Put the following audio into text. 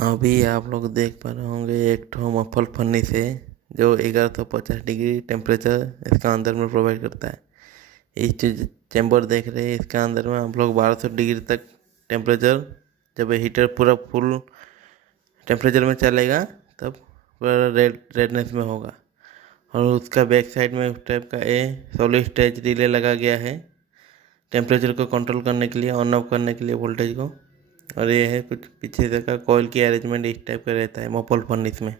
अभी आप लोग देख पा रहे होंगे एक ठो मफल फन्नी से जो 1150 डिग्री टेम्परेचर इसका अंदर में प्रोवाइड करता है। इस चीज चैम्बर देख रहे हैं, इसका अंदर में हम लोग 1200 डिग्री तक टेम्परेचर, जब हीटर पूरा फुल टेम्परेचर में चलेगा तब पूरा रेडनेस में होगा। और उसका बैक साइड में उस टाइप का सॉलिड स्टेज रिले लगा गया है टेम्परेचर को कंट्रोल करने के लिए, ऑन ऑफ करने के लिए वोल्टेज को। और ये है कुछ पीछे से का कॉइल की अरेंजमेंट इस टाइप का रहता है मोपल फर्नेस में।